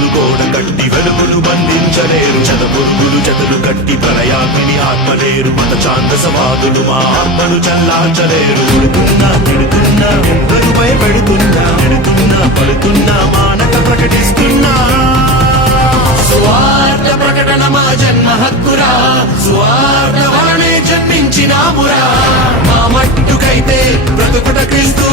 చీకటులు గోడ కట్టి వెలుగులు బంధించలేరు. చదపురుగులు జతలు కట్టి ప్రళయాగ్ని ఆత్మలేరు. మత ఛాందసవాదులు మా ఆత్మను చల్లార్చలేరు. పెడుతున్నా ఎందరు భయపెడుతున్నా పడుతున్నా మానక ప్రకటిస్తున్నా. స్వార్థ ప్రకటన మా జన్మ హక్కురా, స్వార్థ వలనే జన్మించినామురా. మా మట్టుకైతే బ్రతుకుట క్రీస్తు